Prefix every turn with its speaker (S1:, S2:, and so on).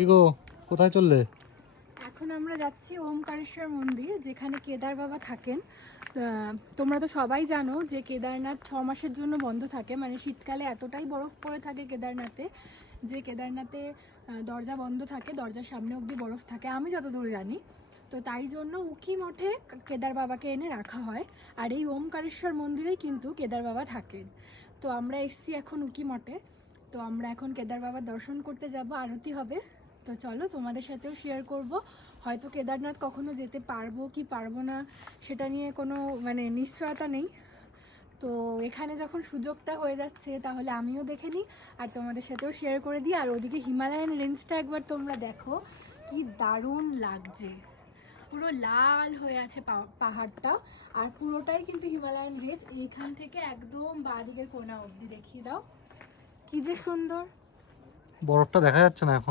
S1: কি গো, কোথায় চললে?
S2: এখন আমরা যাচ্ছি ওমকারেশ্বর মন্দির, যেখানে কেদার বাবা থাকেন। তোমরা তো সবাই জানো যে কেদারনাথ ছ মাসের জন্য বন্ধ থাকে। মানে শীতকালে এতটাই বরফ পড়ে থাকে কেদারনাথে যে কেদারনাথে দরজা বন্ধ থাকে, দরজার সামনে অবধি বরফ থাকে। আমি যতদূর জানি। তো তাই জন্য উকি মঠে কেদার বাবাকে এনে রাখা হয়। আর এই ওমকারেশ্বর মন্দিরেই কিন্তু কেদার বাবা থাকেন। তো আমরা এসছি এখন উকি মঠে। তো আমরা এখন কেদার বাবার দর্শন করতে যাব। আরতি হবে। তো চলো তোমাদের সাথেও শেয়ার করব। হয়তো কেদারনাথ কখনো যেতে পারব কি পারব না, সেটা নিয়ে কোনো মানে নিশ্চয়তা নেই। তো এখানে যখন সুযোগটা হয়ে যাচ্ছে, তাহলে আমিও দেখে নিই আর তোমাদের সাথেও শেয়ার করে দিই। আর ওদিকে হিমালয়ান রেঞ্জটা একবার তোমরা দেখো, কি দারুণ লাগছে। পুরো লাল হয়ে আছে পাহাড়টা। আর পুরোটাই কিন্তু হিমালয়ান রেঞ্জ এইখান থেকে একদম বাঁদিকের কোনা অবধি দেখিয়ে দাও। কি যে সুন্দর।
S1: বরফটা দেখা যাচ্ছে না এখন।